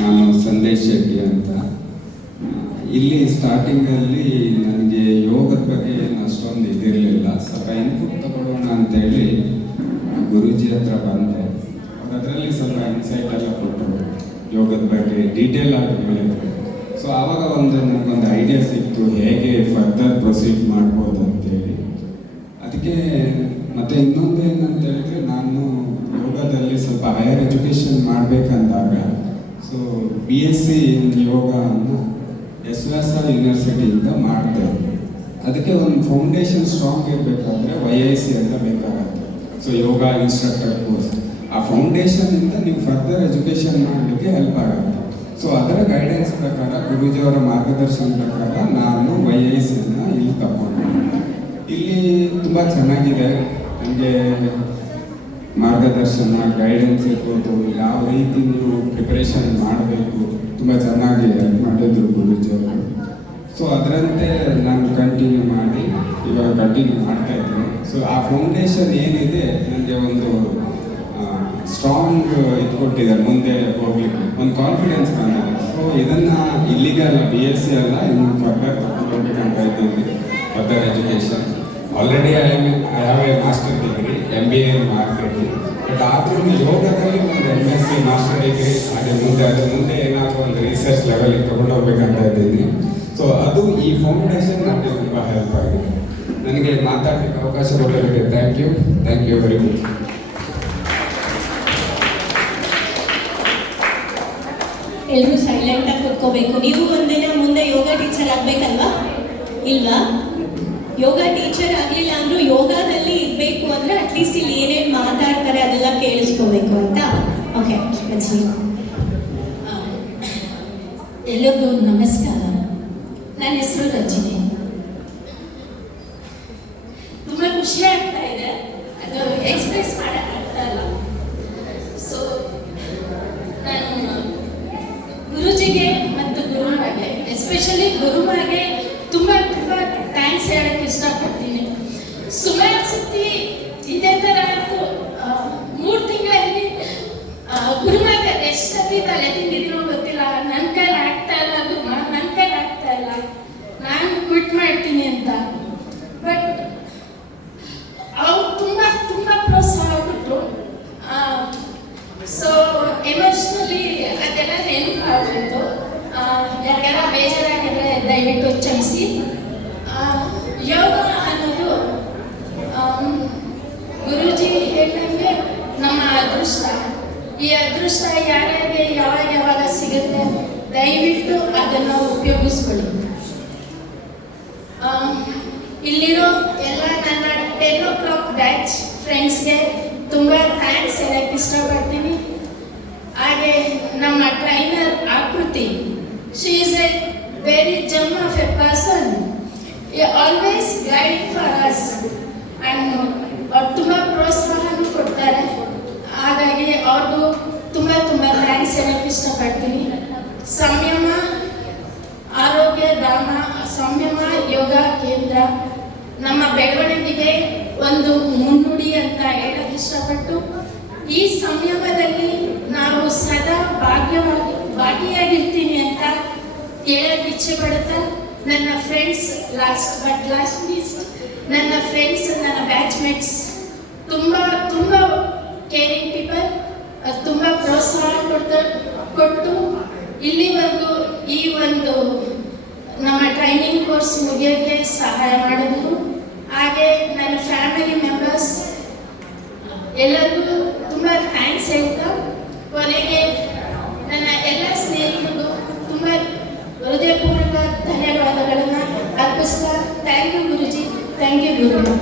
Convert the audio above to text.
ನಾನು ಸಂದೇಶ್ ಶೆಟ್ಟಿ ಅಂತ. ಇಲ್ಲಿ ಸ್ಟಾರ್ಟಿಂಗಲ್ಲಿ ನನಗೆ ಯೋಗದ ಬಗ್ಗೆ ಏನು ಅಷ್ಟೊಂದು ಇದಿರಲಿಲ್ಲ. ಸ್ವಲ್ಪ ಇನ್ಪುಟ್ ತಗೊಳ್ಳೋಣ ಅಂತೇಳಿ ಗುರೂಜಿ ಹತ್ರ ಬಂದೆ. ಅದರಲ್ಲಿ ಸ್ವಲ್ಪ ಇನ್ಸೈಟ್ ಎಲ್ಲ ಕೊಟ್ಟರು, ಯೋಗದ ಬಗ್ಗೆ ಡೀಟೇಲ್ ಆಗಿ ಹೇಳಿದ್ರು. ಸೊ ಆವಾಗ ನನಗೊಂದು ಐಡಿಯಾ ಸಿಕ್ತು, ಹೇಗೆ ಫರ್ದರ್ ಪ್ರೊಸೀಡ್ ಮಾಡ್ಬೋದು ಅಂತೇಳಿ. ಅದಕ್ಕೆ ಮತ್ತೆ ಇನ್ನೊಂದು ಏನಂತ ಹೇಳಿದ್ರೆ, ನಾನು ಯೋಗದಲ್ಲಿ ಸ್ವಲ್ಪ ಹೈಯರ್ ಎಜುಕೇಷನ್ ಮಾಡಬೇಕಂದಾಗ ಸೊ BSc ಇನ್ ಯೋಗ ಅನ್ನು SVSR ಯೂನಿವರ್ಸಿಟಿಯಿಂದ ಮಾಡಿದೆ. ಅದಕ್ಕೆ ಒಂದು ಫೌಂಡೇಶನ್ ಸ್ಟ್ರಾಂಗ್ ಇರಬೇಕಾದ್ರೆ YIC ಅಂತ ಬೇಕಾಗುತ್ತೆ. ಸೊ ಯೋಗ ಇನ್ಸ್ಟ್ರಕ್ಟರ್ ಕೋರ್ಸ್, ಆ ಫೌಂಡೇಶನಿಂದ ನೀವು ಫರ್ದರ್ ಎಜುಕೇಷನ್ ಮಾಡಲಿಕ್ಕೆ ಹೆಲ್ಪ್ ಆಗುತ್ತೆ. ಸೊ ಅದರ ಗೈಡೆನ್ಸ್ ಪ್ರಕಾರ, ಗುರೂಜಿಯವರ ಮಾರ್ಗದರ್ಶನ ಪ್ರಕಾರ ನಾನು YICನ ಇಲ್ಲಿ ತಗೊಂಡೆ. ಇಲ್ಲಿ ತುಂಬ ಚೆನ್ನಾಗಿದೆ. ನನಗೆ ಮಾರ್ಗದರ್ಶನ, ಗೈಡೆನ್ಸ್ ಇರ್ಬೋದು, ಯಾವ ರೀತಿ ನೀವು ಪ್ರಿಪರೇಷನ್ ಮಾಡಬೇಕು, ತುಂಬ ಚೆನ್ನಾಗಿ ಹೆಲ್ಪ್ ಮಾಡಿದ್ರು ಗುರೂಜಿಯವರು. ಸೊ ಅದರಂತೆ ನಾನು ಕಂಟಿನ್ಯೂ ಮಾಡ್ತಾ ಇದ್ದೀನಿ. ಸೊ ಆ ಫೌಂಡೇಶನ್ ಏನಿದೆ ನನಗೆ ಒಂದು ಸ್ಟ್ರಾಂಗ್ ಇದು ಕೊಟ್ಟಿದೆ, ಮುಂದೆ ಹೋಗ್ಲಿಕ್ಕೆ ಒಂದು ಕಾನ್ಫಿಡೆನ್ಸ್ ಬಂದಿದೆ. ಸೊ ಇದನ್ನು ಇಲ್ಲಿಗೆ ಅಲ್ಲ, BSc ಅಲ್ಲ, ಇನ್ನು ಫರ್ದರ್ ಹೋಗ್ಬೇಕಂತ ಇದ್ದೀನಿ, further education. Already I have A master degree, MBA in marketing. But ಆದ್ರೂ ಯೋಗದಲ್ಲಿ ಒಂದು MSc ಮಾಸ್ಟರ್ ಡಿಗ್ರಿ, ಅದ್ರ ಮುಂದೆ ಏನಾದರೂ ಒಂದು ರಿಸರ್ಚ್ ಲೆವೆಲಿಗೆ ತಗೊಂಡು ಹೋಗ್ಬೇಕಂತ ಇದ್ದೀನಿ. ಸೊ ಅದು ಈ ಫೌಂಡೇಶನ್ ನನಗೆ ತುಂಬ ಹೆಲ್ಪ್ ಆಗಿದೆ. ನನಗೆ ಮಾತಾಡಲಿಕ್ಕೆ ಅವಕಾಶ ಕೊಡಲಿಕ್ಕೆ ಥ್ಯಾಂಕ್ ಯು ವೆರಿ ಮಚ್. ಎಲ್ಲರೂ ಸೈಲೆಂಟಾಗಿ ಕೂತ್ಕೋಬೇಕು. ನೀವು ಒಂದಿನ ಮುಂದೆ ಯೋಗ ಟೀಚರ್ ಆಗಬೇಕಲ್ವಾ? ಇಲ್ವಾ? ಯೋಗ ಟೀಚರ್ ಆಗಲಿಲ್ಲ ಅಂದರೂ ಯೋಗದಲ್ಲಿ ಇರಬೇಕು ಅಂದರೆ ಅಟ್ಲೀಸ್ಟ್ ಇಲ್ಲಿ ಏನೇನು ಮಾತಾಡ್ತಾರೆ ಅದೆಲ್ಲ ಕೇಳಿಸ್ಕೋಬೇಕು ಅಂತ. ಓಕೆ, ಎಲ್ಲರಿಗೂ ನಮಸ್ಕಾರ. ನನ್ನ ಹೆಸರು ರಜನಿ. ತುಂಬ ಖುಷಿ ಆಗ್ತಾ ಇದೆ, ಅದು ಎಕ್ಸ್ಪ್ರೆಸ್ ಮಾಡೋಕ್ಕಾಗ್ತಾ ಇಲ್ಲ. ಸೊ ನಾನು ಗುರುಜಿಗೆ ಮತ್ತು ಗುರುಮಾಗೆ, ಎಸ್ಪೆಷಲಿ ಗುರುಮಾಗೆ ತುಂಬ ಥ್ಯಾಂಕ್ಸ್ ಹೇಳಕ್ಕೆ ಇಷ್ಟಪಡ್ತೀನಿ. ಸುಮಾರು ಸತಿ ಇದೇ ಥರ ಆಯಿತು. 3 ತಿಂಗಳಲ್ಲಿ ಗುರುಮಾಗೆ ಎಷ್ಟು ಸತಿ ತಲೆ ತಿಂದಿದ್ದೀನೋ ಗೊತ್ತಿಲ್ಲ. ನನ್ನ ಕೈಲಿ ಆಗ್ತಾ ಇಲ್ಲ ಗುರುಮಾ, ನನ್ನ ಕೈಲಿ ಆಗ್ತಾ ಇಲ್ಲ, ನಾನು ಕ್ವಿಟ್ ಮಾಡ್ತೀನಿ ಅಂತ. ಬಟ್ ಅವ್ರು ತುಂಬ ಪ್ರೋತ್ಸಾಹ ಕೊಟ್ಟರು. ಸೊ ಎಮೋಷ್ನಲಿ ಅದೆಲ್ಲ ನೆನಪಾಗೋಯ್ತು. ಯಾರಿಗಾರ ಬೇಜಾರಾಗಿದ್ರೆ ದಯವಿಟ್ಟು ಕ್ಷಮಿಸಿ. ಯೋಗ ಅನ್ನೋದು ಗುರೂಜಿ ಹೇಳಿದಂಗೆ ನಮ್ಮ ಅದೃಷ್ಟ. ಈ ಅದೃಷ್ಟ ಯಾರ್ಯಾರಿಗೆ ಯಾವಾಗ ಸಿಗುತ್ತೆ, ದಯವಿಟ್ಟು ಅದನ್ನು ಉಪಯೋಗಿಸ್ಕೊಳ್ಳಿ. ಇಲ್ಲಿರೋ ಎಲ್ಲ ನನ್ನ 10 o'clock ಬ್ಯಾಚ್ ಫ್ರೆಂಡ್ಸ್ಗೆ ತುಂಬ ಥ್ಯಾಂಕ್ಸ್ ಹೇಳಕ್ಕೆ ಇಷ್ಟಪಡ್ತೀನಿ. ಹಾಗೆ ನಮ್ಮ ಟ್ರೈನರ್ ಆಕೃತಿ, she is A very gem of A person, always guide for us. And ಅವ್ರು ತುಂಬ ಪ್ರೋತ್ಸಾಹನೂ ಕೊಡ್ತಾರೆ. ಹಾಗಾಗಿ ಅವ್ರಿಗೂ ತುಂಬ ಥ್ಯಾಂಕ್ಸ್ ಹೇಳಕ್ಕೆ ಇಷ್ಟಪಡ್ತೀನಿ. ಸಂಯಮ ಆರೋಗ್ಯ ಧಾಮ, ಸಂಯಮ ಯೋಗ ಕೇಂದ್ರ ನಮ್ಮ ಬೆಳವಣಿಗೆಗೆ ಒಂದು ಮುನ್ನುಡಿ ಅಂತ ಹೇಳಕ್ಕೆ ಇಷ್ಟಪಟ್ಟು, ಈ ಸಂಯಮದಲ್ಲಿ ನಾವು ಸದಾ ಭಾಗಿಯಾಗಿರ್ತೀನಿ ಅಂತ ಹೇಳಕ್ಕೆ ಇಚ್ಛೆ ಪಡುತ್ತಾ, ನನ್ನ ಫ್ರೆಂಡ್ಸ್, ಲಾಸ್ಟ್ ಲೀಸ್ಟ್ ನನ್ನ ಫ್ರೆಂಡ್ಸ್, ನನ್ನ ಬ್ಯಾಚ್ಮೇಟ್ಸ್ ತುಂಬ ಕೇರಿಂಗ್ ಪೀಪಲ್, ತುಂಬ ಪ್ರೋತ್ಸಾಹ ಕೊಟ್ಟು ಇಲ್ಲಿವರೆಗೂ ಈ ಒಂದು ನಮ್ಮ ಟ್ರೈನಿಂಗ್ ಕೋರ್ಸ್ ಮುಗಿಯೋಕ್ಕೆ ಸಹಾಯ ಮಾಡಿದ್ರು. ಹಾಗೆ ನನ್ನ ಫ್ಯಾಮಿಲಿ ಮೆಂಬರ್ಸ್ ಎಲ್ಲರಿಗೂ ತುಂಬ ಥ್ಯಾಂಕ್ಸ್ ಹೇಳ್ತಾ, ಕೊನೆಗೆ ನನ್ನ ಎಲ್ಲ ಸ್ನೇಹಿತರಿಗೂ ತುಂಬ ಹೃದಯಪೂರ್ವಕ ಧನ್ಯವಾದಗಳನ್ನು ಅರ್ಪಿಸ್ತಾ, thank you Guruji, thank you Guru.